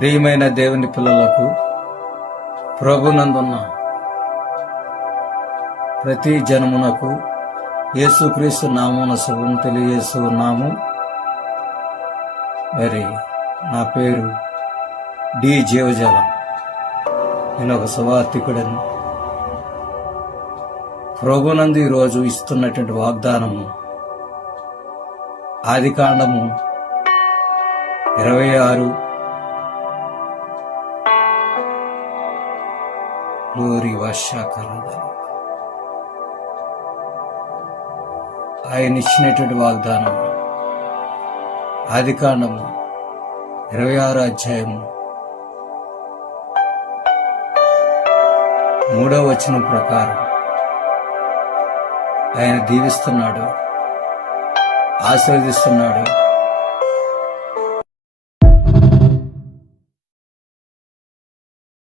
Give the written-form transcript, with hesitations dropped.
ప్రియమైన దేవుని పిల్లలకు ప్రభునందున్న ప్రతి జనమునకు యేసుక్రీస్తు నామమున శుభం తెలియజేస్తూ ఉన్నాము. మరి నా పేరు డి జీవజాలం. నేను ఒక సువార్థికుడని. ప్రభునందు ఈరోజు ఇస్తున్నటువంటి వాగ్దానము ఆదికాండము 26 గ్లోరీ వర్షాకాలం. ఆయన ఇచ్చినటువంటి వాగ్దానం ఆదికాండము 26 అధ్యాయము 3వ వచనం ప్రకారం ఆయన దీవిస్తున్నాడు, ఆశీర్వదిస్తున్నాడు.